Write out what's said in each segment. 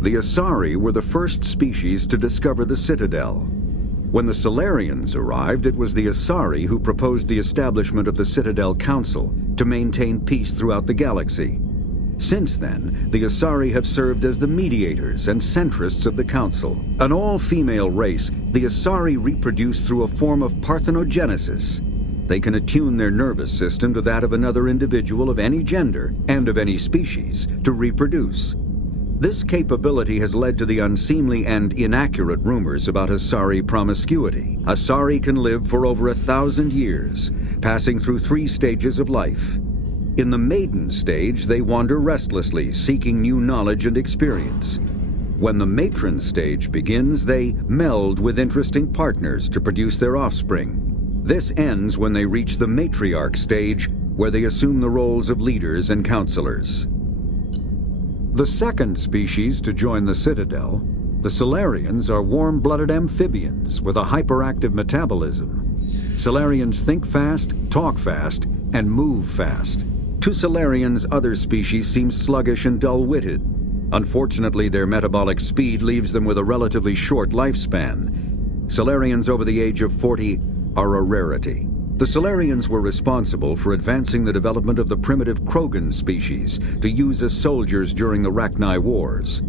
The Asari were the first species to discover the citadel. When the Solarians arrived, it was the Asari who proposed the establishment of the Citadel Council to maintain peace throughout the galaxy. Since then, the Asari have served as the mediators and centrists of the Council. An all-female race, the Asari reproduce through a form of parthenogenesis. They can attune their nervous system to that of another individual of any gender and of any species to reproduce. This capability has led to the unseemly and inaccurate rumors about Asari promiscuity. Asari can live for over 1,000 years, passing through 3 stages of life. In the maiden stage, they wander restlessly, seeking new knowledge and experience. When the matron stage begins, they meld with interesting partners to produce their offspring. This ends when they reach the matriarch stage, where they assume the roles of leaders and counselors. The second species to join the Citadel, the Solarians, are warm-blooded amphibians with a hyperactive metabolism. Solarians think fast, talk fast, and move fast. To Solarians, other species seem sluggish and dull-witted. Unfortunately, their metabolic speed leaves them with a relatively short lifespan. Solarians over the age of 40 are a rarity. The Solarians were responsible for advancing the development of the primitive Krogan species to use as soldiers during the Rachni Wars.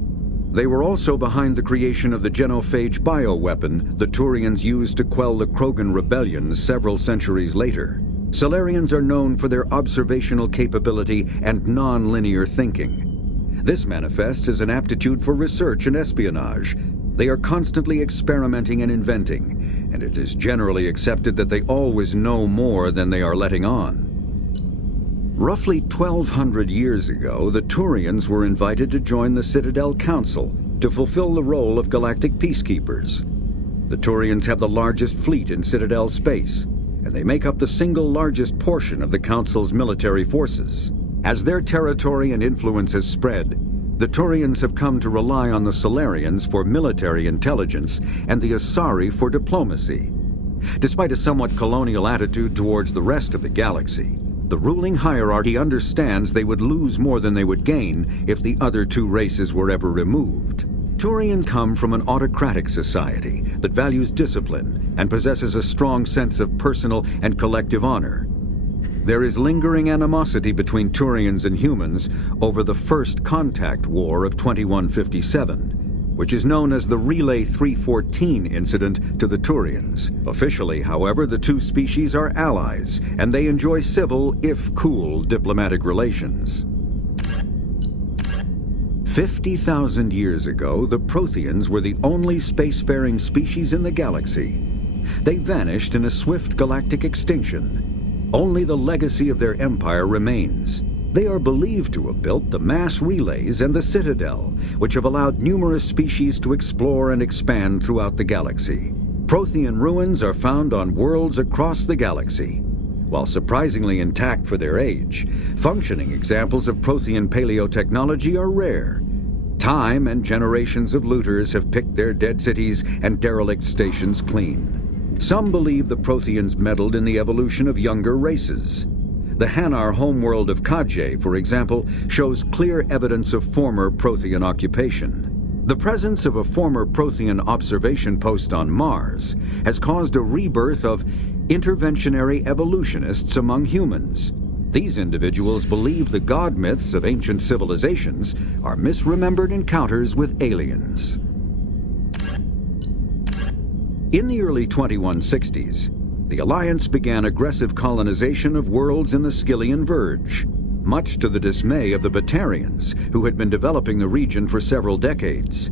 They were also behind the creation of the genophage bioweapon the Turians used to quell the Krogan rebellions several centuries later. Solarians are known for their observational capability and non-linear thinking. This manifests as an aptitude for research and espionage. They are constantly experimenting and inventing, and it is generally accepted that they always know more than they are letting on. Roughly 1,200 years ago, the Turians were invited to join the Citadel Council to fulfill the role of galactic peacekeepers. The Turians have the largest fleet in Citadel space, and they make up the single largest portion of the Council's military forces. As their territory and influence has spread, the Turians have come to rely on the Solarians for military intelligence and the Asari for diplomacy. Despite a somewhat colonial attitude towards the rest of the galaxy, the ruling hierarchy understands they would lose more than they would gain if the other 2 races were ever removed. Turians come from an autocratic society that values discipline and possesses a strong sense of personal and collective honor. There is lingering animosity between Turians and humans over the First Contact War of 2157, which is known as the Relay 314 incident to the Turians. Officially, however, the 2 species are allies, and they enjoy civil, if cool, diplomatic relations. 50,000 years ago, the Protheans were the only spacefaring species in the galaxy. They vanished in a swift galactic extinction. Only the legacy of their empire remains. They are believed to have built the mass relays and the Citadel, which have allowed numerous species to explore and expand throughout the galaxy. Prothean ruins are found on worlds across the galaxy. While surprisingly intact for their age, functioning examples of Prothean paleotechnology are rare. Time and generations of looters have picked their dead cities and derelict stations clean. Some believe the Protheans meddled in the evolution of younger races. The Hanar homeworld of Kaje, for example, shows clear evidence of former Prothean occupation. The presence of a former Prothean observation post on Mars has caused a rebirth of interventionary evolutionists among humans. These individuals believe the god myths of ancient civilizations are misremembered encounters with aliens. In the early 2160s, the Alliance began aggressive colonization of worlds in the Skyllian Verge, much to the dismay of the Batarians, who had been developing the region for several decades.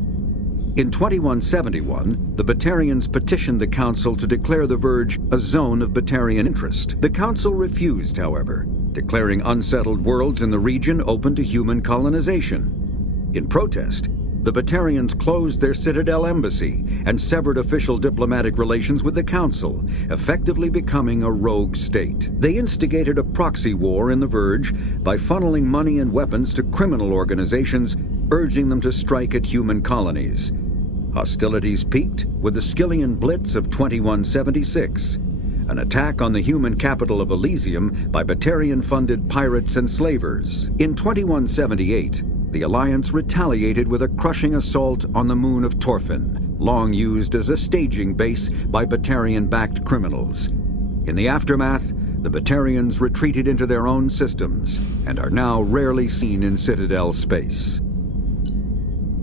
In 2171, the Batarians petitioned the Council to declare the Verge a zone of Batarian interest. The Council refused, however, declaring unsettled worlds in the region open to human colonization. In protest, the Batarians closed their Citadel embassy and severed official diplomatic relations with the Council, effectively becoming a rogue state. They instigated a proxy war in the Verge by funneling money and weapons to criminal organizations, urging them to strike at human colonies. Hostilities peaked with the Skyllian Blitz of 2176, an attack on the human capital of Elysium by Batarian-funded pirates and slavers. In 2178, the Alliance retaliated with a crushing assault on the moon of Torfin, long used as a staging base by Batarian-backed criminals. In the aftermath, the Batarians retreated into their own systems and are now rarely seen in Citadel space.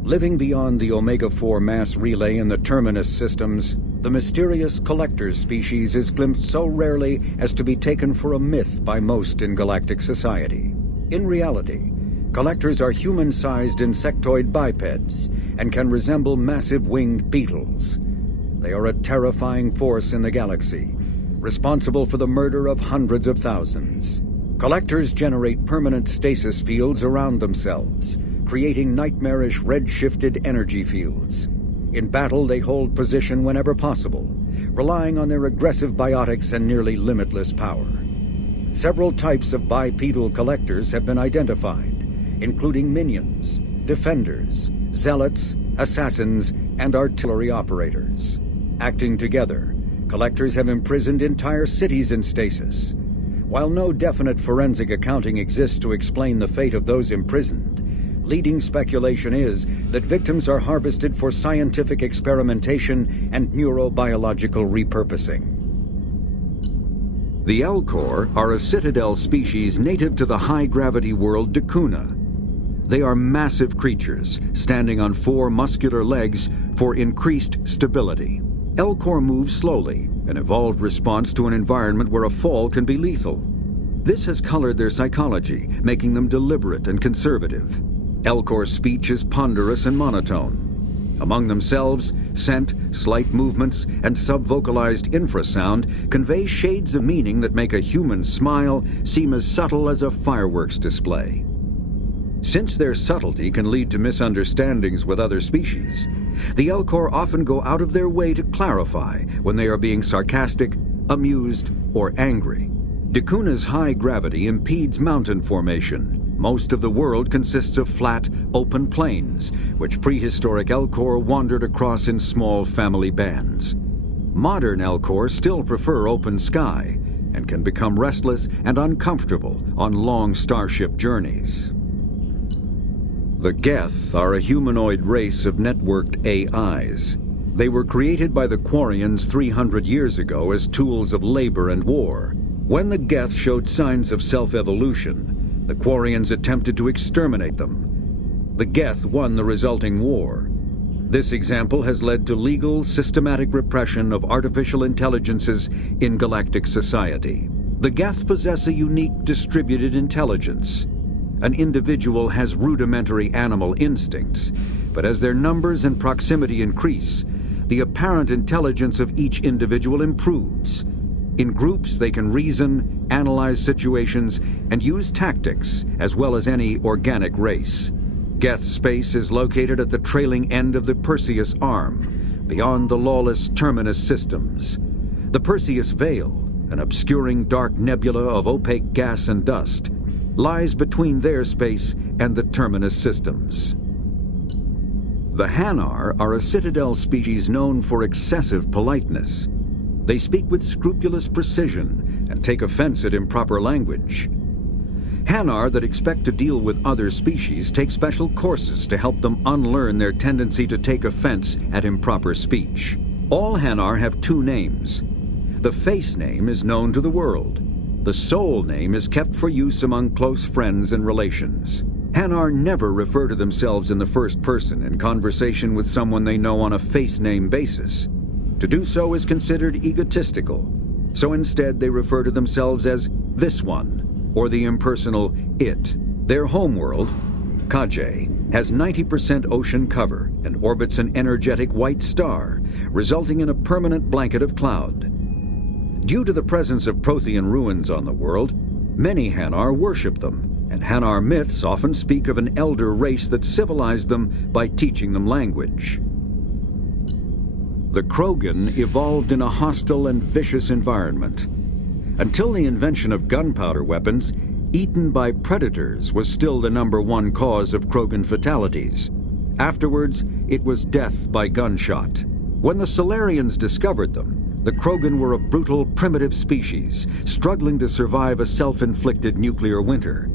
Living beyond the Omega-4 mass relay in the Terminus systems, the mysterious Collector species is glimpsed so rarely as to be taken for a myth by most in galactic society. In reality, Collectors are human-sized insectoid bipeds and can resemble massive winged beetles. They are a terrifying force in the galaxy, responsible for the murder of hundreds of thousands. Collectors generate permanent stasis fields around themselves, creating nightmarish red-shifted energy fields. In battle, they hold position whenever possible, relying on their aggressive biotics and nearly limitless power. Several types of bipedal collectors have been identified, including minions, defenders, zealots, assassins, and artillery operators. Acting together, collectors have imprisoned entire cities in stasis. While no definite forensic accounting exists to explain the fate of those imprisoned, leading speculation is that victims are harvested for scientific experimentation and neurobiological repurposing. The Elcor are a Citadel species native to the high-gravity world Dakuna. They are massive creatures, standing on 4 muscular legs for increased stability. Elcor move slowly, an evolved response to an environment where a fall can be lethal. This has colored their psychology, making them deliberate and conservative. Elcor's speech is ponderous and monotone. Among themselves, scent, slight movements, and subvocalized infrasound convey shades of meaning that make a human smile seem as subtle as a fireworks display. Since their subtlety can lead to misunderstandings with other species, the Elcor often go out of their way to clarify when they are being sarcastic, amused, or angry. Dakuna's high gravity impedes mountain formation. Most of the world consists of flat, open plains, which prehistoric Elcor wandered across in small family bands. Modern Elcor still prefer open sky, and can become restless and uncomfortable on long starship journeys. The Geth are a humanoid race of networked AIs. They were created by the Quarians 300 years ago as tools of labor and war. When the Geth showed signs of self-evolution, the Quarians attempted to exterminate them. The Geth won the resulting war. This example has led to legal, systematic repression of artificial intelligences in galactic society. The Geth possess a unique distributed intelligence. An individual has rudimentary animal instincts, but as their numbers and proximity increase, the apparent intelligence of each individual improves. In groups, they can reason, analyze situations, and use tactics, as well as any organic race. Geth space is located at the trailing end of the Perseus Arm, beyond the lawless Terminus systems. The Perseus Veil, an obscuring dark nebula of opaque gas and dust, lies between their space and the Terminus systems. The Hanar are a Citadel species known for excessive politeness. They speak with scrupulous precision and take offense at improper language. Hanar that expect to deal with other species take special courses to help them unlearn their tendency to take offense at improper speech. All Hanar have 2 names. The face name is known to the world. The soul name is kept for use among close friends and relations. Hanar never refer to themselves in the first person in conversation with someone they know on a face name basis. To do so is considered egotistical, so instead they refer to themselves as this one, or the impersonal it. Their homeworld, Kaje, has 90% ocean cover and orbits an energetic white star, resulting in a permanent blanket of cloud. Due to the presence of Prothean ruins on the world, many Hanar worship them, and Hanar myths often speak of an elder race that civilized them by teaching them language. The Krogan evolved in a hostile and vicious environment. Until the invention of gunpowder weapons, eaten by predators was still the #1 cause of Krogan fatalities. Afterwards, it was death by gunshot. When the Solarians discovered them, the Krogan were a brutal, primitive species, struggling to survive a self-inflicted nuclear winter.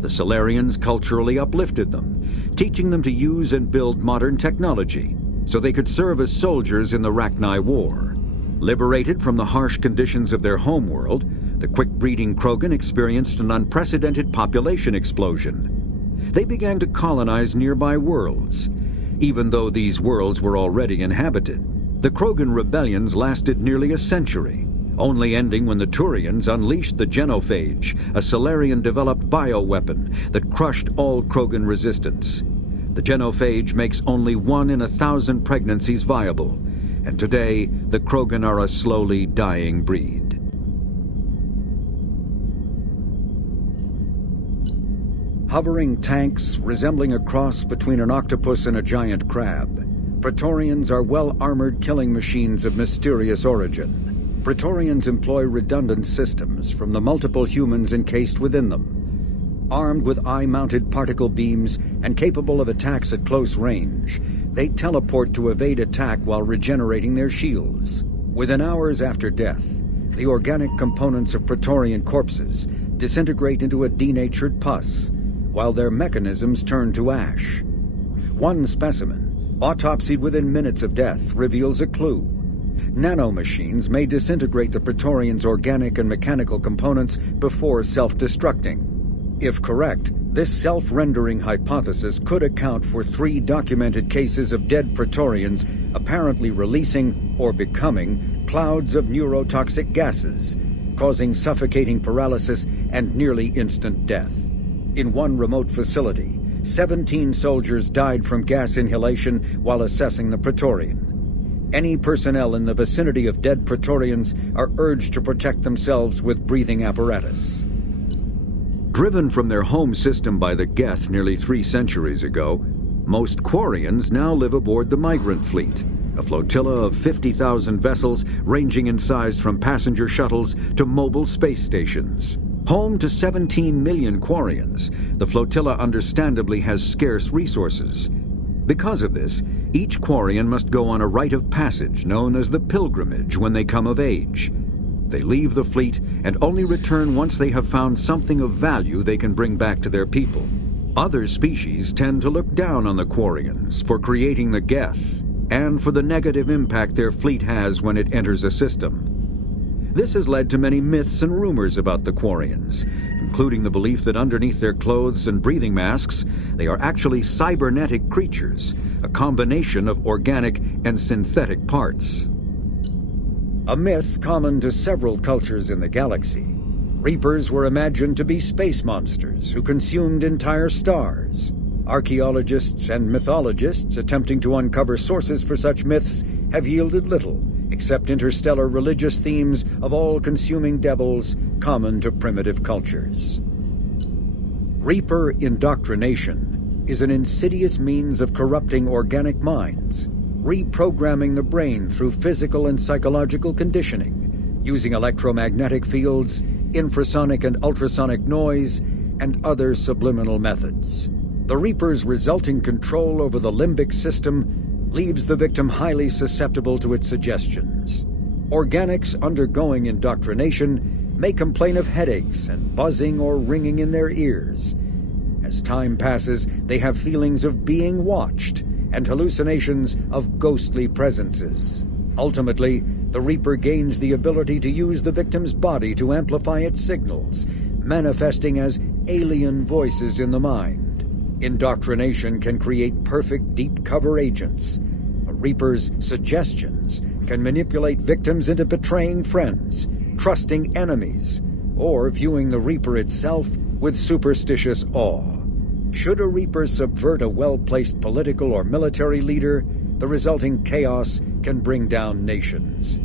The Solarians culturally uplifted them, teaching them to use and build modern technology so they could serve as soldiers in the Rachni War. Liberated from the harsh conditions of their homeworld, the quick-breeding Krogan experienced an unprecedented population explosion. They began to colonize nearby worlds. Even though these worlds were already inhabited, the Krogan rebellions lasted nearly a century, only ending when the Turians unleashed the Genophage, a Solarian-developed bioweapon that crushed all Krogan resistance. The Genophage makes only 1 in 1,000 pregnancies viable, and today the Krogan are a slowly dying breed. Hovering tanks resembling a cross between an octopus and a giant crab, Praetorians are well-armored killing machines of mysterious origin. Praetorians employ redundant systems from the multiple humans encased within them. Armed with eye-mounted particle beams and capable of attacks at close range, they teleport to evade attack while regenerating their shields. Within hours after death, the organic components of Praetorian corpses disintegrate into a denatured pus, while their mechanisms turn to ash. One specimen, autopsied within minutes of death, reveals a clue. Nanomachines may disintegrate the Praetorians' organic and mechanical components before self-destructing. If correct, this self-rendering hypothesis could account for 3 documented cases of dead Praetorians apparently releasing or becoming clouds of neurotoxic gases, causing suffocating paralysis and nearly instant death. In one remote facility, 17 soldiers died from gas inhalation while assessing the Praetorian. Any personnel in the vicinity of dead Praetorians are urged to protect themselves with breathing apparatus. Driven from their home system by the Geth nearly 3 centuries ago, most Quarians now live aboard the Migrant Fleet, a flotilla of 50,000 vessels ranging in size from passenger shuttles to mobile space stations. Home to 17 million Quarians, the flotilla understandably has scarce resources. Because of this, each Quarian must go on a rite of passage known as the pilgrimage when they come of age. They leave the fleet and only return once they have found something of value they can bring back to their people. Other species tend to look down on the Quarians for creating the Geth and for the negative impact their fleet has when it enters a system. This has led to many myths and rumors about the Quarians, including the belief that underneath their clothes and breathing masks, they are actually cybernetic creatures, a combination of organic and synthetic parts. A myth common to several cultures in the galaxy, Reapers were imagined to be space monsters who consumed entire stars. Archaeologists and mythologists attempting to uncover sources for such myths have yielded little, except interstellar religious themes of all-consuming devils common to primitive cultures. Reaper indoctrination is an insidious means of corrupting organic minds, reprogramming the brain through physical and psychological conditioning, using electromagnetic fields, infrasonic and ultrasonic noise, and other subliminal methods. The Reaper's resulting control over the limbic system leaves the victim highly susceptible to its suggestions. Organics undergoing indoctrination may complain of headaches and buzzing or ringing in their ears. As time passes, they have feelings of being watched and hallucinations of ghostly presences. Ultimately, the Reaper gains the ability to use the victim's body to amplify its signals, manifesting as alien voices in the mind. Indoctrination can create perfect deep cover agents. A Reaper's suggestions can manipulate victims into betraying friends, trusting enemies, or viewing the Reaper itself with superstitious awe. Should a Reaper subvert a well-placed political or military leader, the resulting chaos can bring down nations.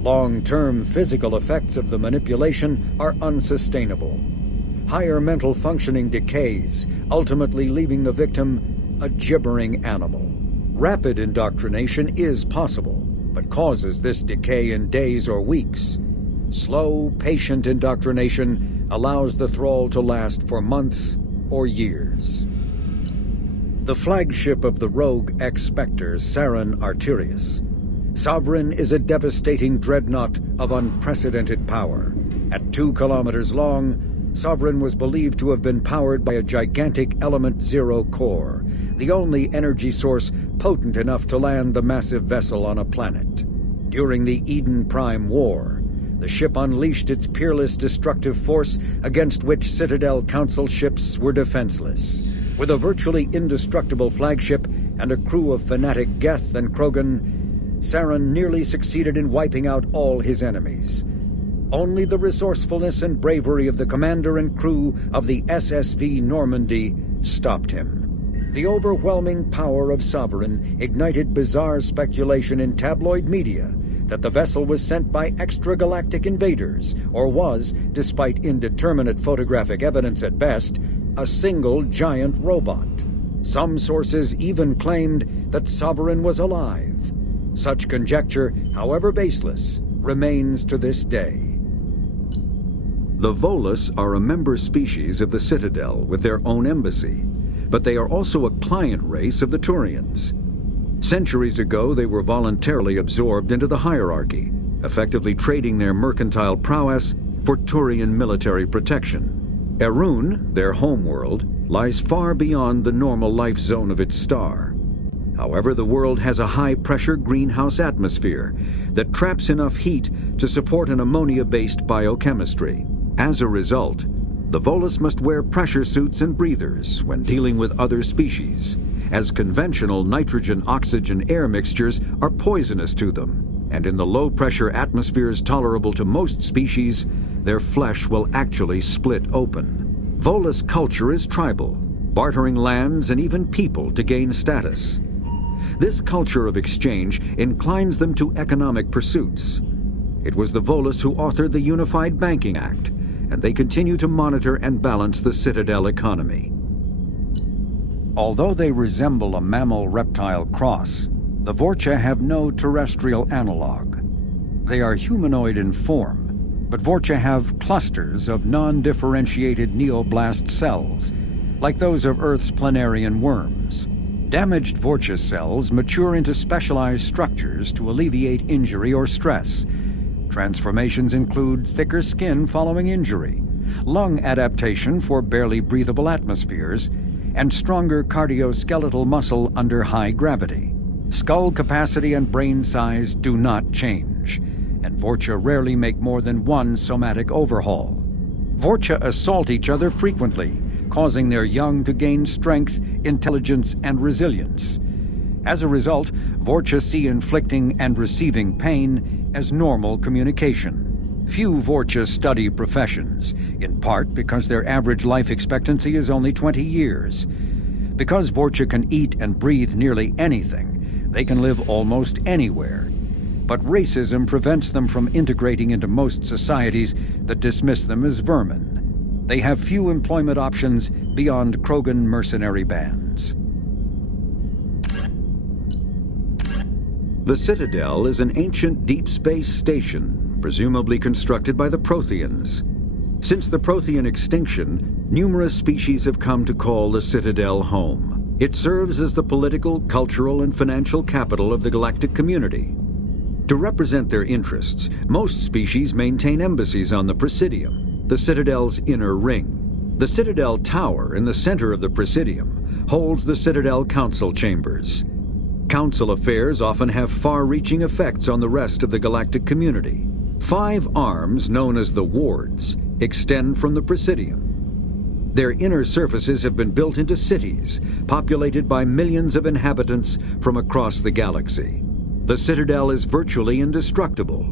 Long-term physical effects of the manipulation are unsustainable. Higher mental functioning decays, ultimately leaving the victim a gibbering animal. Rapid indoctrination is possible, but causes this decay in days or weeks. Slow, patient indoctrination allows the thrall to last for months or years. The flagship of the rogue ex-Spectre, Saren Arterius. Sovereign is a devastating dreadnought of unprecedented power. At 2 kilometers long, Sovereign was believed to have been powered by a gigantic Element Zero core, the only energy source potent enough to land the massive vessel on a planet. During the Eden Prime War, the ship unleashed its peerless destructive force against which Citadel Council ships were defenseless. With a virtually indestructible flagship and a crew of fanatic Geth and Krogan, Saren nearly succeeded in wiping out all his enemies. Only the resourcefulness and bravery of the commander and crew of the SSV Normandy stopped him. The overwhelming power of Sovereign ignited bizarre speculation in tabloid media that the vessel was sent by extragalactic invaders, or was, despite indeterminate photographic evidence at best, a single giant robot. Some sources even claimed that Sovereign was alive. Such conjecture, however baseless, remains to this day. The Volus are a member species of the Citadel with their own embassy, but they are also a client race of the Turians. Centuries ago, they were voluntarily absorbed into the hierarchy, effectively trading their mercantile prowess for Turian military protection. Erun, their homeworld, lies far beyond the normal life zone of its star. However, the world has a high-pressure greenhouse atmosphere that traps enough heat to support an ammonia-based biochemistry. As a result, the Volus must wear pressure suits and breathers when dealing with other species, as conventional nitrogen-oxygen air mixtures are poisonous to them, and in the low-pressure atmospheres tolerable to most species, their flesh will actually split open. Volus culture is tribal, bartering lands and even people to gain status. This culture of exchange inclines them to economic pursuits. It was the Volus who authored the Unified Banking Act, and they continue to monitor and balance the Citadel economy. Although they resemble a mammal-reptile cross, the Vorcha have no terrestrial analog. They are humanoid in form, but Vorcha have clusters of non-differentiated neoblast cells, like those of Earth's planarian worms. Damaged Vorcha cells mature into specialized structures to alleviate injury or stress. Transformations include thicker skin following injury, lung adaptation for barely breathable atmospheres, and stronger cardioskeletal muscle under high gravity. Skull capacity and brain size do not change, and Vorcha rarely make more than one somatic overhaul. Vorcha assault each other frequently, causing their young to gain strength, intelligence, and resilience. As a result, Vorcha see inflicting and receiving pain as normal communication. Few Vorcha study professions, in part because their average life expectancy is only 20 years. Because Vorcha can eat and breathe nearly anything, they can live almost anywhere. But racism prevents them from integrating into most societies that dismiss them as vermin. They have few employment options beyond Krogan mercenary bands. The Citadel is an ancient deep space station, presumably constructed by the Protheans. Since the Prothean extinction, numerous species have come to call the Citadel home. It serves as the political, cultural, and financial capital of the galactic community. To represent their interests, most species maintain embassies on the Presidium, the Citadel's inner ring. The Citadel Tower in the center of the Presidium holds the Citadel Council chambers. Council affairs often have far-reaching effects on the rest of the galactic community. 5 arms, known as the Wards, extend from the Presidium. Their inner surfaces have been built into cities, populated by millions of inhabitants from across the galaxy. The Citadel is virtually indestructible.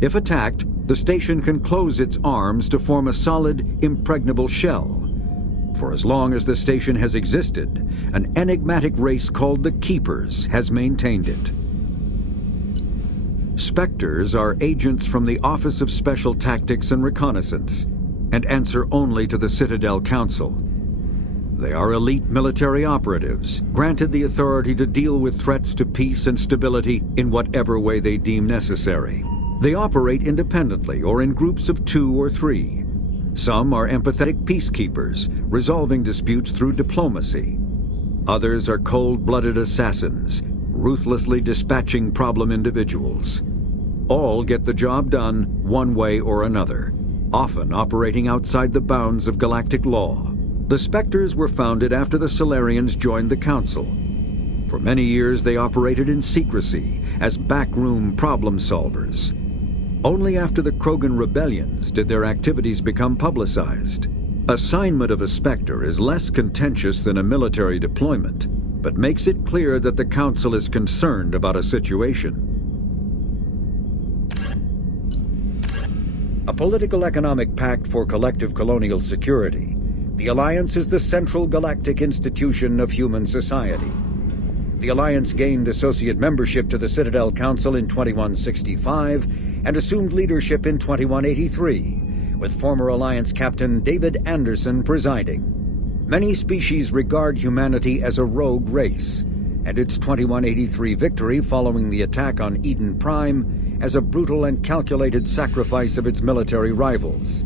If attacked, the station can close its arms to form a solid, impregnable shell. For as long as the station has existed, an enigmatic race called the Keepers has maintained it. Spectres are agents from the Office of Special Tactics and Reconnaissance, and answer only to the Citadel Council. They are elite military operatives, granted the authority to deal with threats to peace and stability in whatever way they deem necessary. They operate independently or in groups of 2 or 3. Some are empathetic peacekeepers, resolving disputes through diplomacy. Others are cold-blooded assassins, ruthlessly dispatching problem individuals. All get the job done one way or another. often operating outside the bounds of galactic law. The Spectres were founded after the Solarians joined the Council. For many years, they operated in secrecy as backroom problem solvers. Only after the Krogan rebellions did their activities become publicized. Assignment of a Spectre is less contentious than a military deployment, but makes it clear that the Council is concerned about a situation. A political-economic pact for collective colonial security, the Alliance is the central galactic institution of human society. The Alliance gained associate membership to the Citadel Council in 2165 and assumed leadership in 2183, with former Alliance Captain David Anderson presiding. Many species regard humanity as a rogue race, and its 2183 victory following the attack on Eden Prime as a brutal and calculated sacrifice of its military rivals.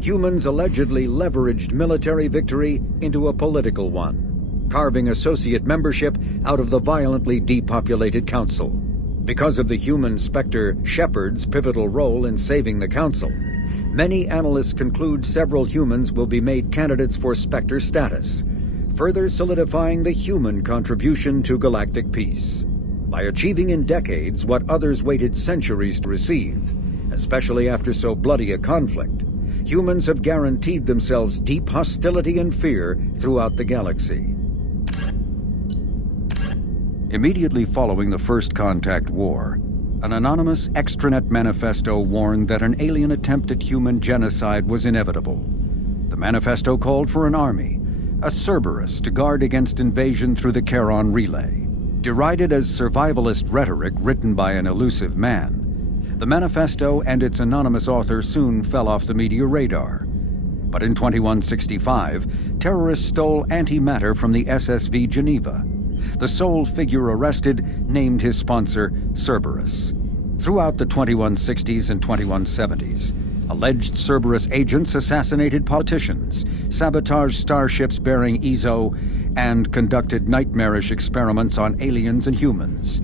Humans allegedly leveraged military victory into a political one, carving associate membership out of the violently depopulated Council. Because of the human Spectre Shepard's pivotal role in saving the Council, many analysts conclude several humans will be made candidates for Spectre status, further solidifying the human contribution to galactic peace. By achieving in decades what others waited centuries to receive, especially after so bloody a conflict, humans have guaranteed themselves deep hostility and fear throughout the galaxy. Immediately following the First Contact War, an anonymous extranet manifesto warned that an alien attempt at human genocide was inevitable. The manifesto called for an army, a Cerberus, to guard against invasion through the Charon Relay. Derided as survivalist rhetoric written by an elusive man, the manifesto and its anonymous author soon fell off the media radar. But in 2165, terrorists stole antimatter from the SSV Geneva. The sole figure arrested named his sponsor Cerberus. Throughout the 2160s and 2170s, alleged Cerberus agents assassinated politicians, sabotaged starships bearing EZO, and conducted nightmarish experiments on aliens and humans.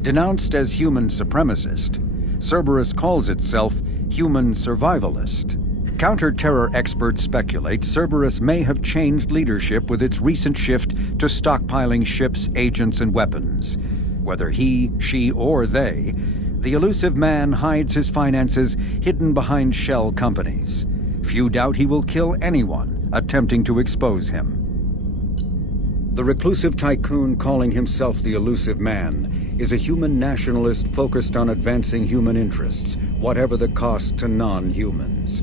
Denounced as human supremacist, Cerberus calls itself human survivalist. Counter-terror experts speculate Cerberus may have changed leadership with its recent shift to stockpiling ships, agents, and weapons. Whether he, she, or they, the elusive man hides his finances hidden behind shell companies. Few doubt he will kill anyone attempting to expose him. The reclusive tycoon calling himself the elusive man is a human nationalist focused on advancing human interests, whatever the cost to non-humans.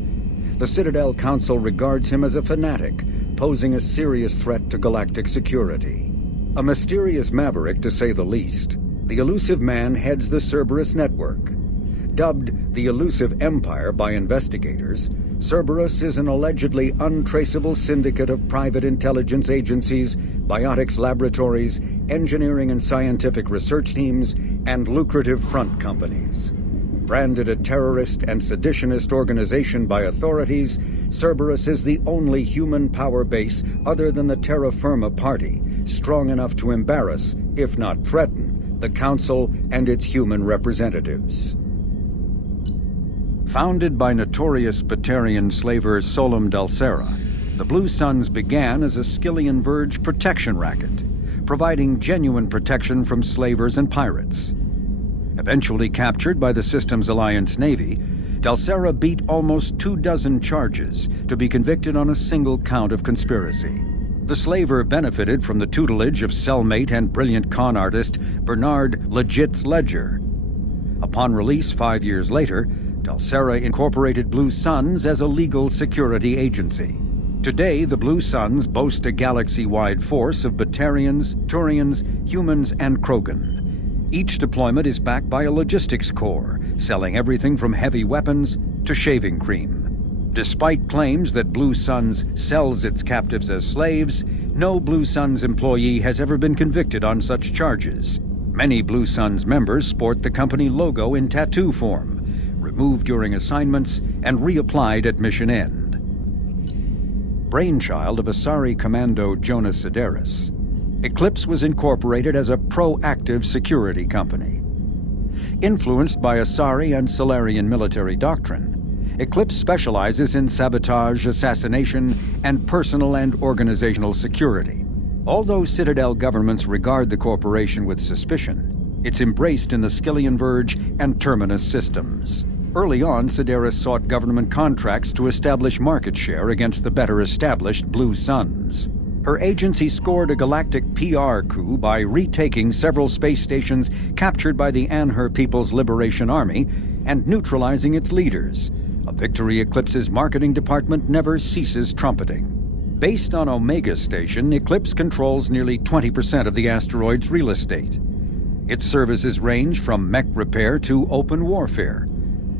The Citadel Council regards him as a fanatic, posing a serious threat to galactic security. A mysterious maverick, to say the least, the elusive man heads the Cerberus network. Dubbed the Elusive Empire by investigators, Cerberus is an allegedly untraceable syndicate of private intelligence agencies, biotics laboratories, engineering and scientific research teams, and lucrative front companies. Branded a terrorist and seditionist organization by authorities, Cerberus is the only human power base other than the Terra Firma Party, strong enough to embarrass, if not threaten, the Council and its human representatives. Founded by notorious Batarian slaver Solum Dulcera, the Blue Suns began as a Skyllian Verge protection racket, providing genuine protection from slavers and pirates. Eventually captured by the Systems Alliance Navy, Dulcera beat almost 24 charges to be convicted on a single count of conspiracy. The slaver benefited from the tutelage of cellmate and brilliant con artist Bernard Legit's Ledger. Upon release 5 years later, Dulcera incorporated Blue Suns as a legal security agency. Today, the Blue Suns boast a galaxy-wide force of Batarians, Turians, humans, and Krogan. Each deployment is backed by a logistics corps, selling everything from heavy weapons to shaving cream. Despite claims that Blue Suns sells its captives as slaves, no Blue Suns employee has ever been convicted on such charges. Many Blue Suns members sport the company logo in tattoo form, removed during assignments and reapplied at mission end. Brainchild of Asari Commando Jonas Sideris, Eclipse was incorporated as a proactive security company. Influenced by Asari and Solarian military doctrine, Eclipse specializes in sabotage, assassination, and personal and organizational security. Although Citadel governments regard the corporation with suspicion, it's embraced in the Skyllian Verge and Terminus systems. Early on, Sideris sought government contracts to establish market share against the better-established Blue Suns. Her agency scored a galactic PR coup by retaking several space stations captured by the Anhur People's Liberation Army and neutralizing its leaders, a victory Eclipse's marketing department never ceases trumpeting. Based on Omega Station, Eclipse controls nearly 20% of the asteroid's real estate. Its services range from mech repair to open warfare,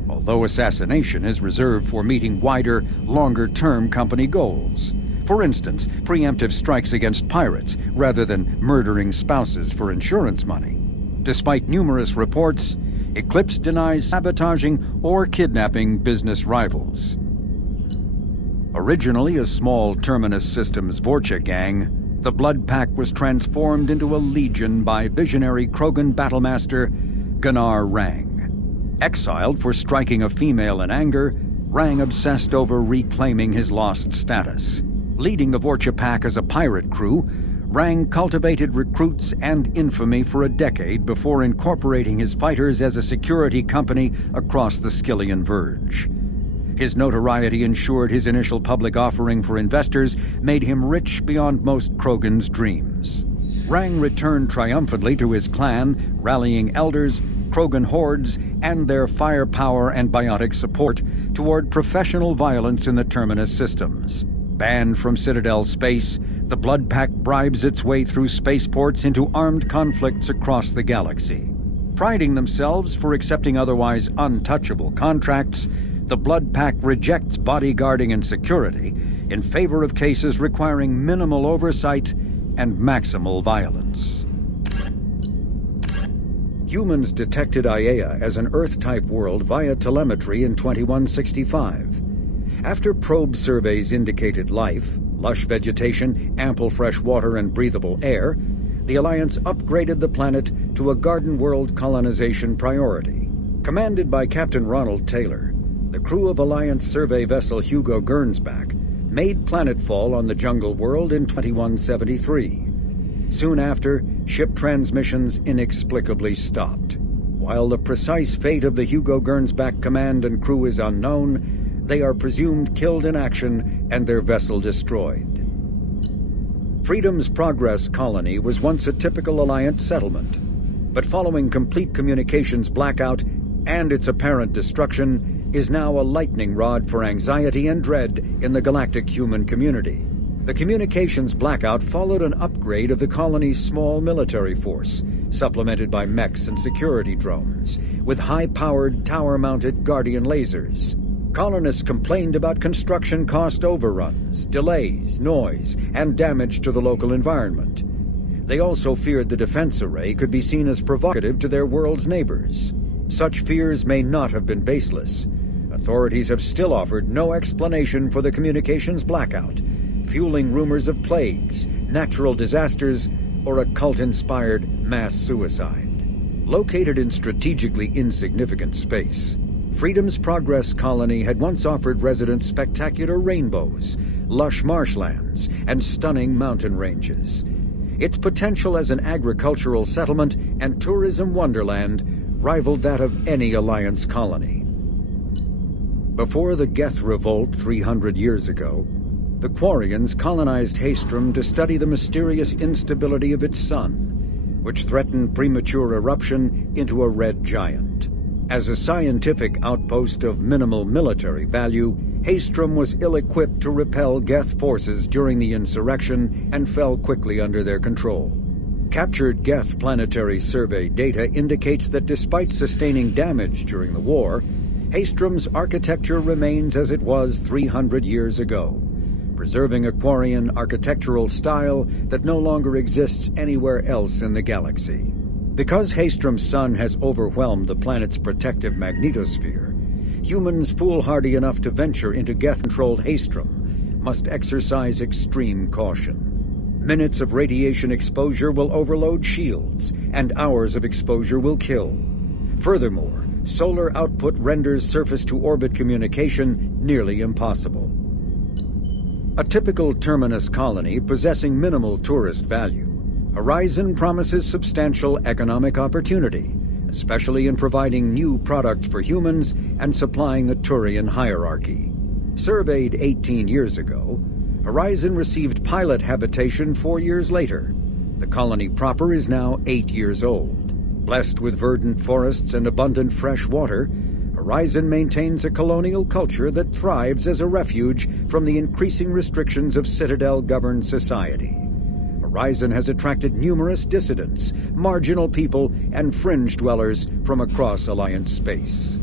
although assassination is reserved for meeting wider, longer-term company goals. For instance, preemptive strikes against pirates rather than murdering spouses for insurance money. Despite numerous reports, Eclipse denies sabotaging or kidnapping business rivals. Originally a small Terminus Systems Vorcha gang, the Blood Pack was transformed into a legion by visionary Krogan battlemaster Gunnar Rang. Exiled for striking a female in anger, Rang obsessed over reclaiming his lost status. Leading the Vorcha Pack as a pirate crew, Rang cultivated recruits and infamy for a decade before incorporating his fighters as a security company across the Skyllian Verge. His notoriety ensured his initial public offering for investors made him rich beyond most Krogan's dreams. Rang returned triumphantly to his clan, rallying elders, Krogan hordes, and their firepower and biotic support toward professional violence in the Terminus systems. Banned from Citadel space, the Blood Pack bribes its way through spaceports into armed conflicts across the galaxy. Priding themselves for accepting otherwise untouchable contracts, the Blood Pack rejects bodyguarding and security in favor of cases requiring minimal oversight and maximal violence. Humans detected Aiea as an Earth-type world via telemetry in 2165. After probe surveys indicated life, lush vegetation, ample fresh water, and breathable air, the Alliance upgraded the planet to a garden world colonization priority. Commanded by Captain Ronald Taylor, the crew of Alliance survey vessel Hugo Gernsback made planetfall on the jungle world in 2173. Soon after, ship transmissions inexplicably stopped. While the precise fate of the Hugo Gernsback command and crew is unknown, they are presumed killed in action and their vessel destroyed. Freedom's Progress colony was once a typical Alliance settlement, but following complete communications blackout and its apparent destruction, is now a lightning rod for anxiety and dread in the galactic human community. The communications blackout followed an upgrade of the colony's small military force, supplemented by mechs and security drones, with high-powered, tower-mounted Guardian lasers. Colonists complained about construction cost overruns, delays, noise, and damage to the local environment. They also feared the defense array could be seen as provocative to their world's neighbors. Such fears may not have been baseless. Authorities have still offered no explanation for the communications blackout, fueling rumors of plagues, natural disasters, or a cult-inspired mass suicide. Located in strategically insignificant space, Freedom's Progress colony had once offered residents spectacular rainbows, lush marshlands, and stunning mountain ranges. Its potential as an agricultural settlement and tourism wonderland rivaled that of any Alliance colony. Before the Geth Revolt 300 years ago, the Quarians colonized Haestrom to study the mysterious instability of its sun, which threatened premature eruption into a red giant. As a scientific outpost of minimal military value, Haestrom was ill-equipped to repel Geth forces during the insurrection and fell quickly under their control. Captured Geth planetary survey data indicates that despite sustaining damage during the war, Haestrom's architecture remains as it was 300 years ago, preserving a Quarian architectural style that no longer exists anywhere else in the galaxy. Because Haestrom's sun has overwhelmed the planet's protective magnetosphere, humans foolhardy enough to venture into Geth-controlled Haestrom must exercise extreme caution. Minutes of radiation exposure will overload shields, and hours of exposure will kill. Furthermore, solar output renders surface-to-orbit communication nearly impossible. A typical terminus colony possessing minimal tourist value, Horizon promises substantial economic opportunity, especially in providing new products for humans and supplying a Turian hierarchy. Surveyed 18 years ago, Horizon received pilot habitation 4 years later. The colony proper is now 8 years old. Blessed with verdant forests and abundant fresh water, Horizon maintains a colonial culture that thrives as a refuge from the increasing restrictions of Citadel-governed society. Horizon has attracted numerous dissidents, marginal people, and fringe dwellers from across Alliance space.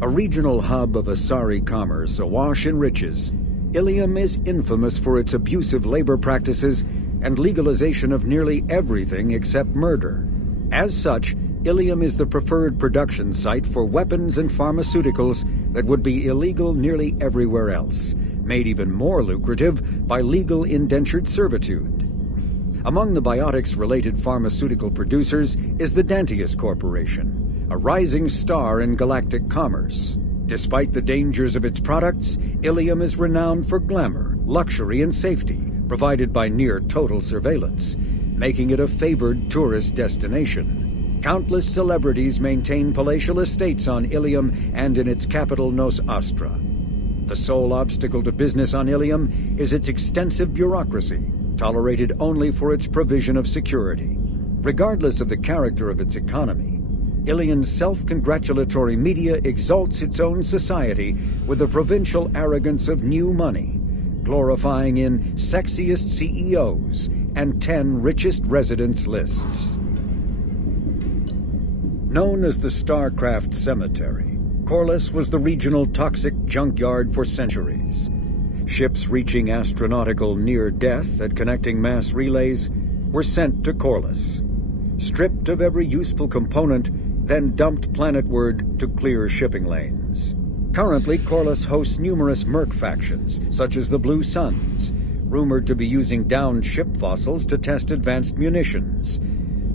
A regional hub of Asari commerce awash in riches, Illium is infamous for its abusive labor practices and legalization of nearly everything except murder. As such, Illium is the preferred production site for weapons and pharmaceuticals that would be illegal nearly everywhere else, made even more lucrative by legal indentured servitude. Among the biotics-related pharmaceutical producers is the Dantius Corporation, a rising star in galactic commerce. Despite the dangers of its products, Illium is renowned for glamour, luxury, and safety, provided by near-total surveillance, making it a favored tourist destination. Countless celebrities maintain palatial estates on Illium and in its capital Nos Astra. The sole obstacle to business on Illium is its extensive bureaucracy, tolerated only for its provision of security. Regardless of the character of its economy, Illium's self-congratulatory media exalts its own society with the provincial arrogance of new money, glorifying in sexiest CEOs and 10 richest residents lists. Known as the Starcraft Cemetery, Corliss was the regional toxic junkyard for centuries. Ships reaching astronautical near-death at connecting mass relays were sent to Corliss, stripped of every useful component, then dumped planetward to clear shipping lanes. Currently, Corliss hosts numerous merc factions, such as the Blue Suns, rumored to be using downed ship fossils to test advanced munitions.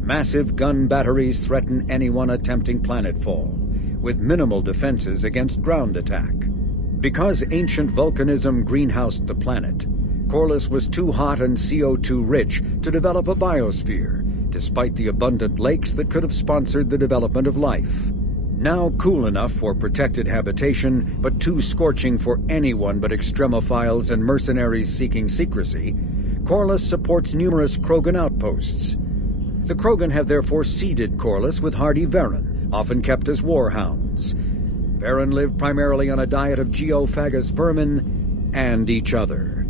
Massive gun batteries threaten anyone attempting planetfall, with minimal defenses against ground attack. Because ancient volcanism greenhoused the planet, Corliss was too hot and CO2 rich to develop a biosphere, despite the abundant lakes that could have sponsored the development of life. Now cool enough for protected habitation, but too scorching for anyone but extremophiles and mercenaries seeking secrecy, Corliss supports numerous Krogan outposts. The Krogan have therefore seeded Corliss with hardy Varen, often kept as warhounds. Varen live primarily on a diet of geophagous vermin and each other.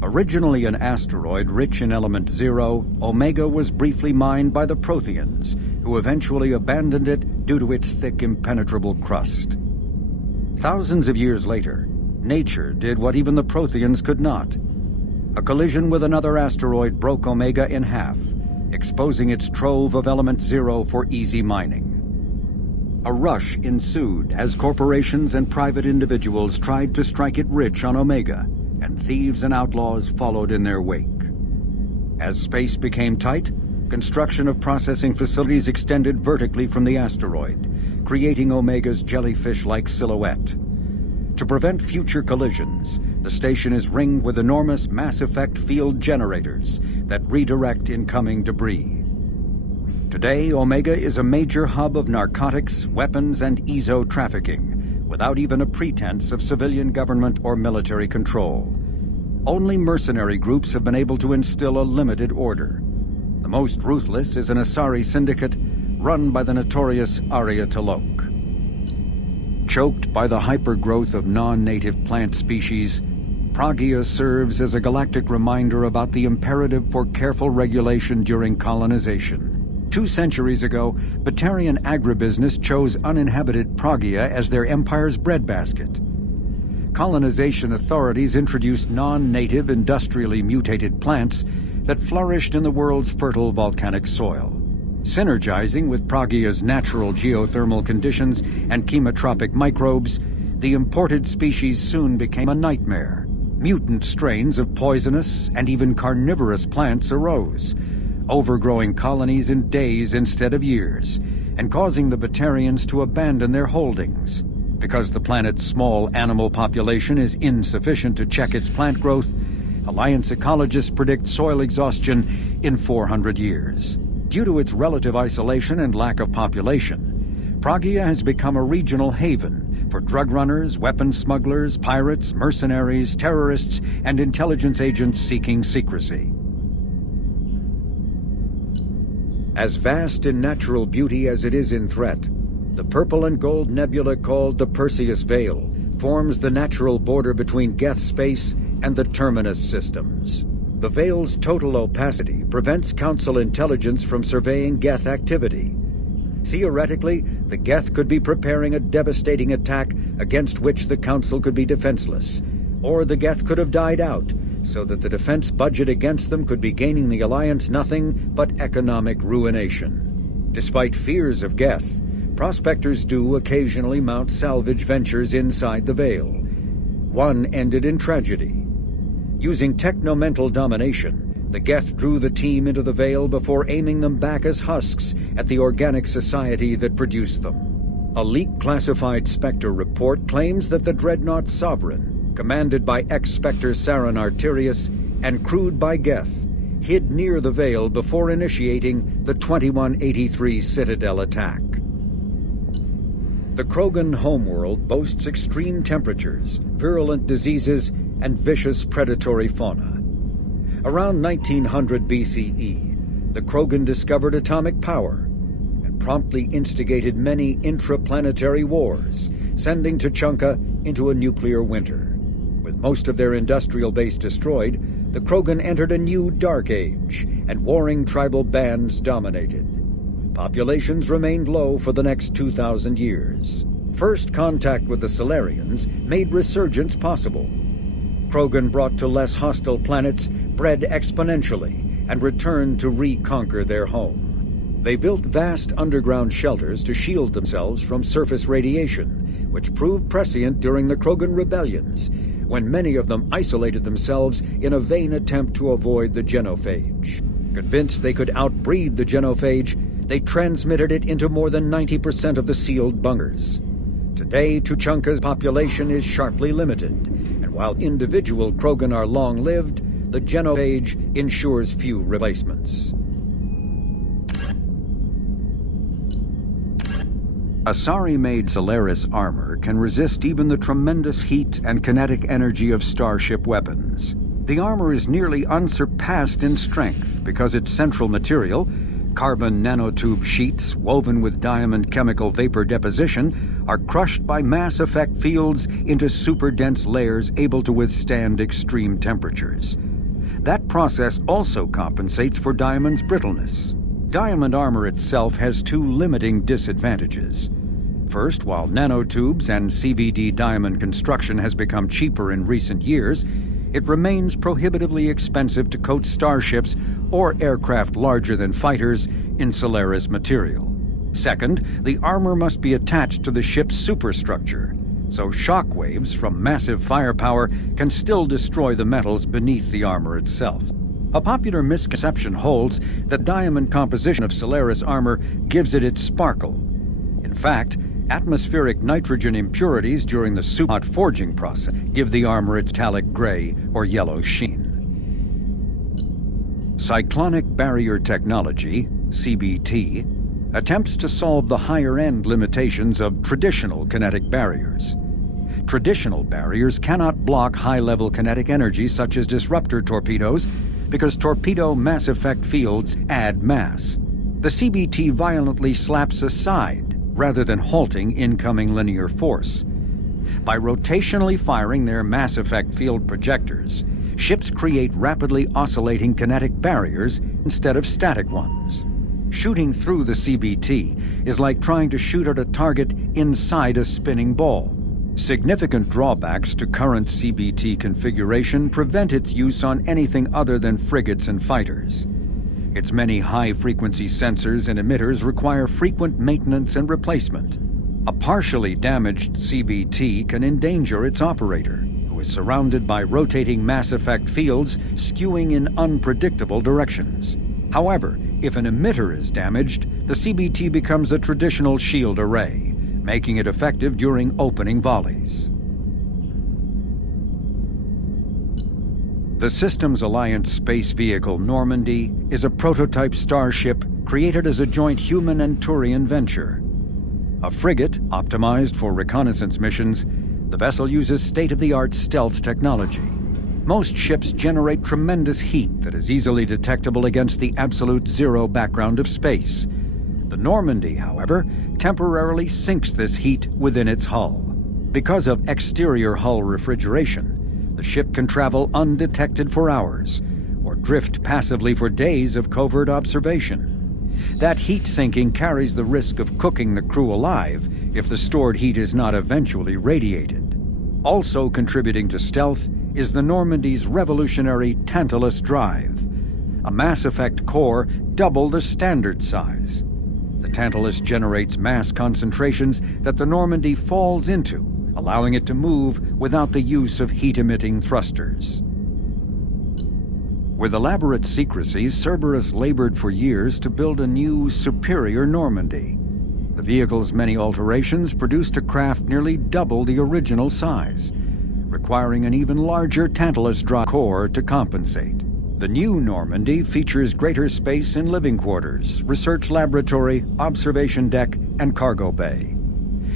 Originally an asteroid rich in element 0, Omega was briefly mined by the Protheans, who eventually abandoned it due to its thick, impenetrable crust. Thousands of years later, nature did what even the Protheans could not. A collision with another asteroid broke Omega in half, exposing its trove of element 0 for easy mining. A rush ensued as corporations and private individuals tried to strike it rich on Omega, and thieves and outlaws followed in their wake. As space became tight, construction of processing facilities extended vertically from the asteroid, creating Omega's jellyfish-like silhouette. To prevent future collisions, the station is ringed with enormous mass-effect field generators that redirect incoming debris. Today, Omega is a major hub of narcotics, weapons, and EZO trafficking, without even a pretense of civilian government or military control. Only mercenary groups have been able to instill a limited order. The most ruthless is an Asari syndicate run by the notorious Arya Talok. Choked by the hypergrowth of non-native plant species, Pragia serves as a galactic reminder about the imperative for careful regulation during colonization. 2 centuries ago, Batarian agribusiness chose uninhabited Pragia as their empire's breadbasket. Colonization authorities introduced non-native, industrially mutated plants that flourished in the world's fertile volcanic soil. Synergizing with Pragia's natural geothermal conditions and chemotropic microbes, the imported species soon became a nightmare. Mutant strains of poisonous and even carnivorous plants arose, overgrowing colonies in days instead of years, and causing the Batarians to abandon their holdings. Because the planet's small animal population is insufficient to check its plant growth, Alliance ecologists predict soil exhaustion in 400 years. Due to its relative isolation and lack of population, Pragia has become a regional haven for drug runners, weapons smugglers, pirates, mercenaries, terrorists, and intelligence agents seeking secrecy. As vast in natural beauty as it is in threat, the purple and gold nebula called the Perseus Veil forms the natural border between Geth space and the Terminus systems. The Veil's total opacity prevents Council intelligence from surveying Geth activity. Theoretically, the Geth could be preparing a devastating attack against which the Council could be defenseless, or the Geth could have died out, so that the defense budget against them could be gaining the Alliance nothing but economic ruination. Despite fears of Geth, prospectors do occasionally mount salvage ventures inside the Veil. One ended in tragedy. Using technomental domination, the Geth drew the team into the Veil before aiming them back as husks at the organic society that produced them. A leak-classified Spectre report claims that the Dreadnought Sovereign, commanded by ex-Spectre Sarin Arterius and crewed by Geth, hid near the Veil before initiating the 2183 Citadel attack. The Krogan homeworld boasts extreme temperatures, virulent diseases, and vicious predatory fauna. Around 1900 BCE, the Krogan discovered atomic power and promptly instigated many intraplanetary wars, sending Tuchanka into a nuclear winter. With most of their industrial base destroyed, the Krogan entered a new Dark Age, and warring tribal bands dominated. Populations remained low for the next 2,000 years. First contact with the Solarians made resurgence possible. Krogan brought to less hostile planets bred exponentially and returned to reconquer their home. They built vast underground shelters to shield themselves from surface radiation, which proved prescient during the Krogan rebellions, when many of them isolated themselves in a vain attempt to avoid the genophage. Convinced they could outbreed the genophage, they transmitted it into more than 90% of the sealed bunkers. Today, Tuchanka's population is sharply limited, and while individual Krogan are long-lived, the genophage ensures few replacements. Asari-made Solaris armor can resist even the tremendous heat and kinetic energy of starship weapons. The armor is nearly unsurpassed in strength because its central material, carbon nanotube sheets woven with diamond chemical vapor deposition, are crushed by mass effect fields into super-dense layers able to withstand extreme temperatures. That process also compensates for diamond's brittleness. Diamond armor itself has two limiting disadvantages. First, while nanotubes and CVD diamond construction has become cheaper in recent years, it remains prohibitively expensive to coat starships or aircraft larger than fighters in Solaris material. Second, the armor must be attached to the ship's superstructure, so shockwaves from massive firepower can still destroy the metals beneath the armor itself. A popular misconception holds that diamond composition of Solaris armor gives it its sparkle. In fact, atmospheric nitrogen impurities during the super-hot forging process give the armor its metallic gray or yellow sheen. Cyclonic barrier technology, CBT, attempts to solve the higher-end limitations of traditional kinetic barriers. Traditional barriers cannot block high-level kinetic energy such as disruptor torpedoes because torpedo mass effect fields add mass. The CBT violently slaps aside rather than halting incoming linear force. By rotationally firing their mass effect field projectors, ships create rapidly oscillating kinetic barriers instead of static ones. Shooting through the CBT is like trying to shoot at a target inside a spinning ball. Significant drawbacks to current CBT configuration prevent its use on anything other than frigates and fighters. Its many high-frequency sensors and emitters require frequent maintenance and replacement. A partially damaged CBT can endanger its operator, who is surrounded by rotating mass effect fields skewing in unpredictable directions. However, if an emitter is damaged, the CBT becomes a traditional shield array, making it effective during opening volleys. The Systems Alliance space vehicle Normandy is a prototype starship created as a joint human and Turian venture. A frigate optimized for reconnaissance missions, the vessel uses state-of-the-art stealth technology. Most ships generate tremendous heat that is easily detectable against the absolute zero background of space. The Normandy, however, temporarily sinks this heat within its hull. Because of exterior hull refrigeration, the ship can travel undetected for hours, or drift passively for days of covert observation. That heat sinking carries the risk of cooking the crew alive if the stored heat is not eventually radiated. Also contributing to stealth is the Normandy's revolutionary Tantalus drive, a Mass Effect core double the standard size. The Tantalus generates mass concentrations that the Normandy falls into, allowing it to move without the use of heat-emitting thrusters. With elaborate secrecy, Cerberus labored for years to build a new, superior Normandy. The vehicle's many alterations produced a craft nearly double the original size, requiring an even larger Tantalus drive core to compensate. The new Normandy features greater space in living quarters, research laboratory, observation deck, and cargo bay.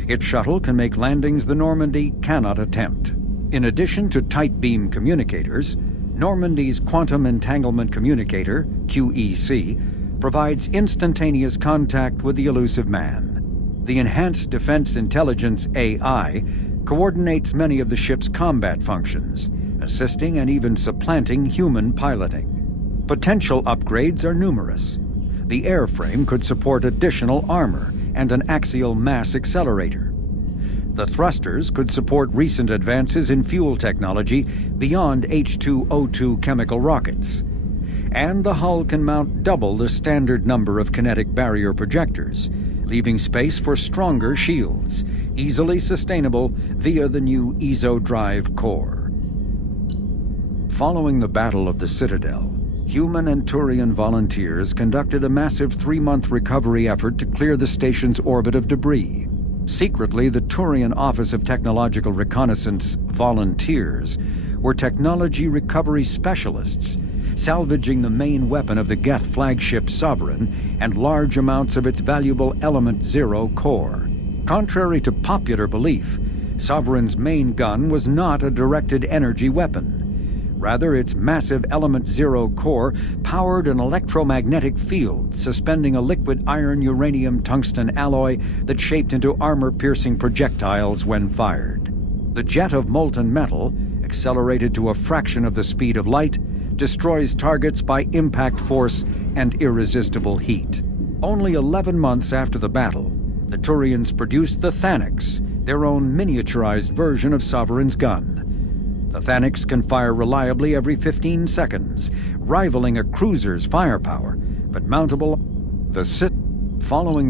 Its shuttle can make landings the Normandy cannot attempt. In addition to tight beam communicators, Normandy's Quantum Entanglement Communicator, QEC, provides instantaneous contact with the elusive man. The Enhanced Defense Intelligence AI coordinates many of the ship's combat functions, assisting and even supplanting human piloting. Potential upgrades are numerous. The airframe could support additional armor and an axial mass accelerator. The thrusters could support recent advances in fuel technology beyond H2O2 chemical rockets. And the hull can mount double the standard number of kinetic barrier projectors, leaving space for stronger shields, easily sustainable via the new ESO drive core. Following the Battle of the Citadel, human and Turian volunteers conducted a massive 3-month recovery effort to clear the station's orbit of debris. Secretly, the Turian Office of Technological Reconnaissance volunteers were technology recovery specialists, salvaging the main weapon of the Geth flagship Sovereign and large amounts of its valuable Element Zero core. Contrary to popular belief, Sovereign's main gun was not a directed energy weapon. Rather, its massive Element Zero core powered an electromagnetic field suspending a liquid iron-uranium-tungsten alloy that shaped into armor-piercing projectiles when fired. The jet of molten metal, accelerated to a fraction of the speed of light, destroys targets by impact force and irresistible heat. Only 11 months after the battle, the Turians produced the Thanix, their own miniaturized version of Sovereign's gun. The Thanix can fire reliably every 15 seconds, rivaling a cruiser's firepower, but mountable. Following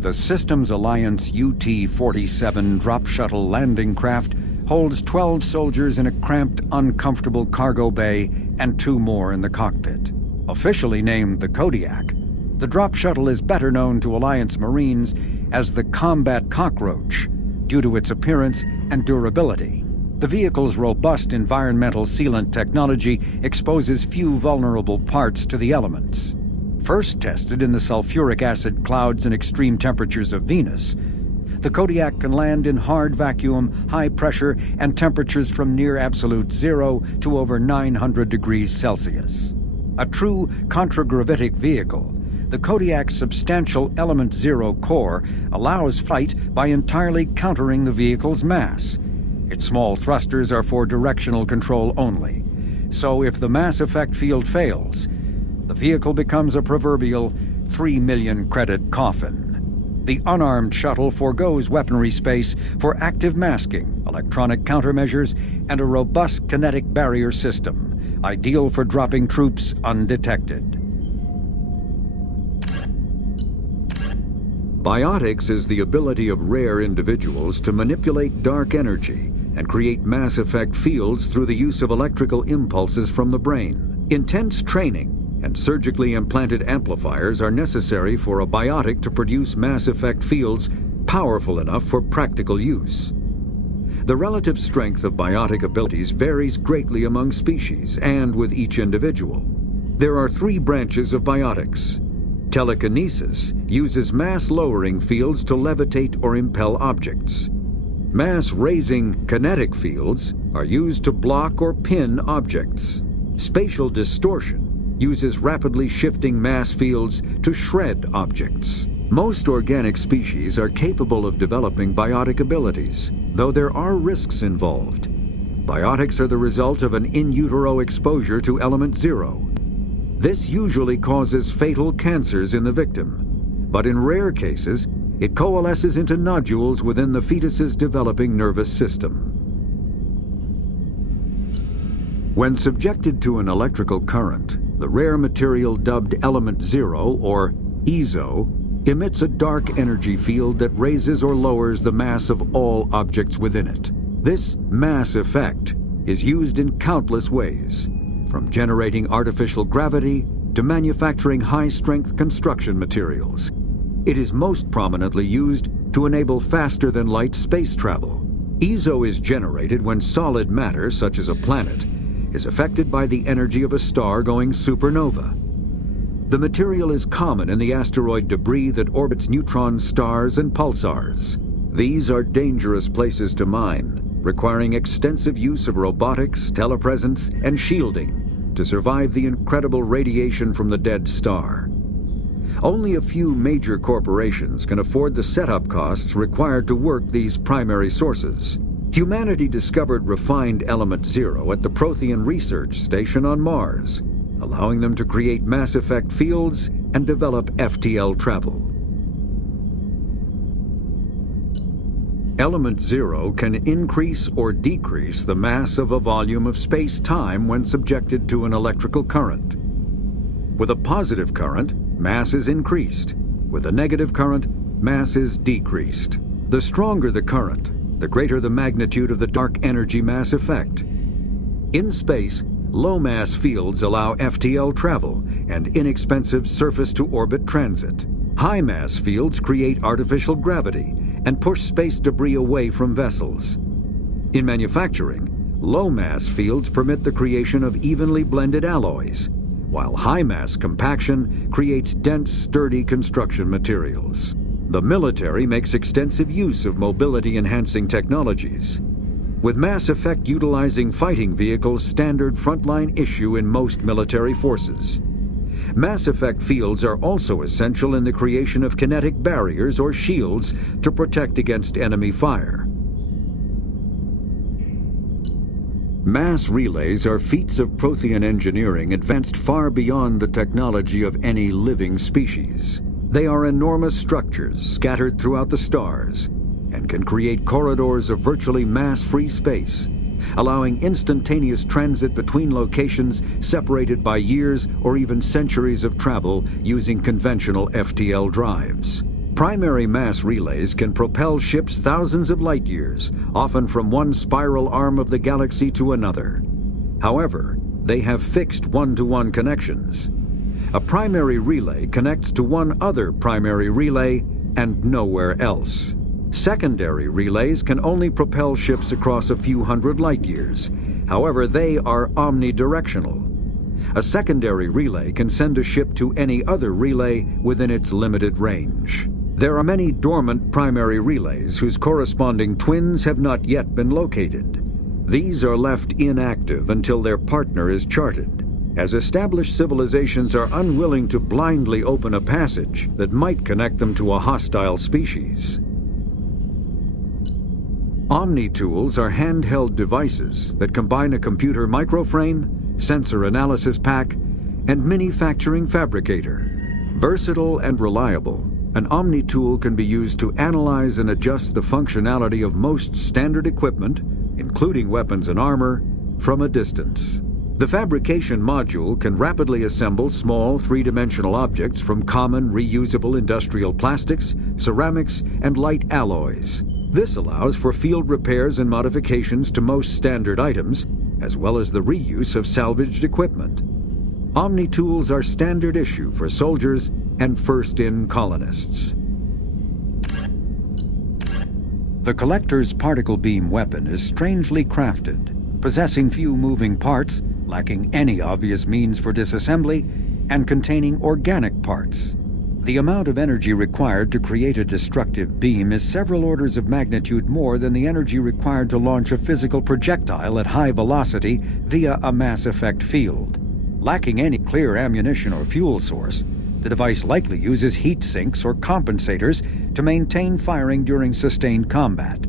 the Systems Alliance UT-47 drop shuttle landing craft holds 12 soldiers in a cramped, uncomfortable cargo bay and 2 more in the cockpit. Officially named the Kodiak, the drop shuttle is better known to Alliance Marines as the Combat Cockroach, due to its appearance and durability. The vehicle's robust environmental sealant technology exposes few vulnerable parts to the elements. First tested in the sulfuric acid clouds and extreme temperatures of Venus, the Kodiak can land in hard vacuum, high pressure, and temperatures from near absolute zero to over 900 degrees Celsius. A true contragravitic vehicle, the Kodiak's substantial Element Zero core allows flight by entirely countering the vehicle's mass. Its small thrusters are for directional control only, so if the mass effect field fails, the vehicle becomes a proverbial 3 million credit coffin. The unarmed shuttle forgoes weaponry space for active masking, electronic countermeasures, and a robust kinetic barrier system, ideal for dropping troops undetected. Biotics is the ability of rare individuals to manipulate dark energy and create mass effect fields through the use of electrical impulses from the brain. Intense training, and surgically implanted amplifiers are necessary for a biotic to produce mass effect fields powerful enough for practical use. The relative strength of biotic abilities varies greatly among species and with each individual. There are 3 branches of biotics. Telekinesis uses mass-lowering fields to levitate or impel objects. Mass-raising kinetic fields are used to block or pin objects. Spatial distortion uses rapidly shifting mass fields to shred objects. Most organic species are capable of developing biotic abilities, though there are risks involved. Biotics are the result of an in utero exposure to element 0. This usually causes fatal cancers in the victim, but in rare cases, it coalesces into nodules within the fetus's developing nervous system. When subjected to an electrical current, the rare material dubbed Element 0, or EZO, emits a dark energy field that raises or lowers the mass of all objects within it. This mass effect is used in countless ways, from generating artificial gravity to manufacturing high-strength construction materials. It is most prominently used to enable faster-than-light space travel. EZO is generated when solid matter, such as a planet, is affected by the energy of a star going supernova. The material is common in the asteroid debris that orbits neutron stars and pulsars. These are dangerous places to mine, requiring extensive use of robotics, telepresence, and shielding to survive the incredible radiation from the dead star. Only a few major corporations can afford the setup costs required to work these primary sources. Humanity discovered refined Element 0 at the Prothean Research Station on Mars, allowing them to create mass effect fields and develop FTL travel. Element 0 can increase or decrease the mass of a volume of space-time when subjected to an electrical current. With a positive current, mass is increased. With a negative current, mass is decreased. The stronger the current, the greater the magnitude of the dark energy mass effect. In space, low-mass fields allow FTL travel and inexpensive surface-to-orbit transit. High-mass fields create artificial gravity and push space debris away from vessels. In manufacturing, low-mass fields permit the creation of evenly blended alloys, while high-mass compaction creates dense, sturdy construction materials. The military makes extensive use of mobility-enhancing technologies, with mass effect utilizing fighting vehicles standard frontline issue in most military forces. Mass effect fields are also essential in the creation of kinetic barriers or shields to protect against enemy fire. Mass relays are feats of Prothean engineering advanced far beyond the technology of any living species. They are enormous structures scattered throughout the stars and can create corridors of virtually mass-free space, allowing instantaneous transit between locations separated by years or even centuries of travel using conventional FTL drives. Primary mass relays can propel ships thousands of light years, often from one spiral arm of the galaxy to another. However, they have fixed one-to-one connections. A primary relay connects to one other primary relay and nowhere else. Secondary relays can only propel ships across a few hundred light years. However, they are omnidirectional. A secondary relay can send a ship to any other relay within its limited range. There are many dormant primary relays whose corresponding twins have not yet been located. These are left inactive until their partner is charted, as established civilizations are unwilling to blindly open a passage that might connect them to a hostile species. Omni-tools are handheld devices that combine a computer microframe, sensor analysis pack, and manufacturing fabricator. Versatile and reliable, an Omni-tool can be used to analyze and adjust the functionality of most standard equipment, including weapons and armor, from a distance. The fabrication module can rapidly assemble small three-dimensional objects from common reusable industrial plastics, ceramics, and light alloys. This allows for field repairs and modifications to most standard items, as well as the reuse of salvaged equipment. Omni-tools are standard issue for soldiers and first-in colonists. The Collector's particle beam weapon is strangely crafted, possessing few moving parts, lacking any obvious means for disassembly, and containing organic parts. The amount of energy required to create a destructive beam is several orders of magnitude more than the energy required to launch a physical projectile at high velocity via a mass effect field. Lacking any clear ammunition or fuel source, the device likely uses heat sinks or compensators to maintain firing during sustained combat.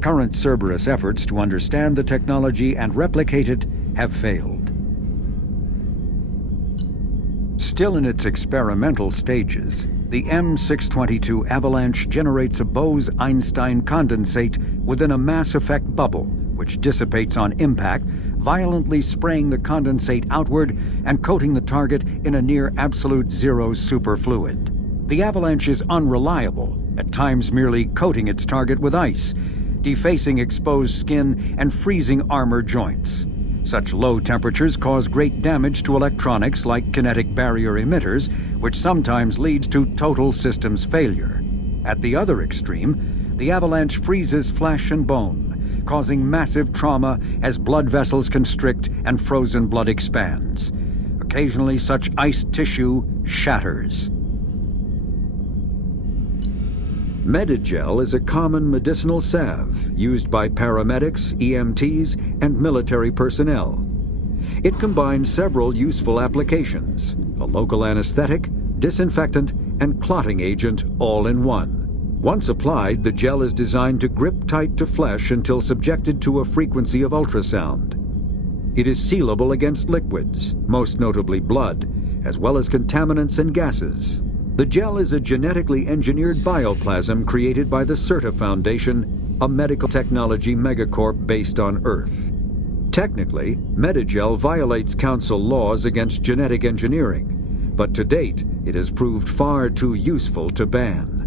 Current Cerberus efforts to understand the technology and replicate it have failed. Still in its experimental stages, the M622 Avalanche generates a Bose-Einstein condensate within a mass effect bubble, which dissipates on impact, violently spraying the condensate outward and coating the target in a near-absolute zero superfluid. The Avalanche is unreliable, at times merely coating its target with ice, defacing exposed skin and freezing armor joints. Such low temperatures cause great damage to electronics like kinetic barrier emitters, which sometimes leads to total systems failure. At the other extreme, the Avalanche freezes flesh and bone, causing massive trauma as blood vessels constrict and frozen blood expands. Occasionally, such iced tissue shatters. Medigel is a common medicinal salve used by paramedics, EMTs, and military personnel. It combines several useful applications: a local anesthetic, disinfectant, and clotting agent all in one. Once applied, the gel is designed to grip tight to flesh until subjected to a frequency of ultrasound. It is sealable against liquids, most notably blood, as well as contaminants and gases. The gel is a genetically engineered bioplasm created by the CERTA Foundation, a medical technology megacorp based on Earth. Technically, Medigel violates Council laws against genetic engineering, but to date, it has proved far too useful to ban.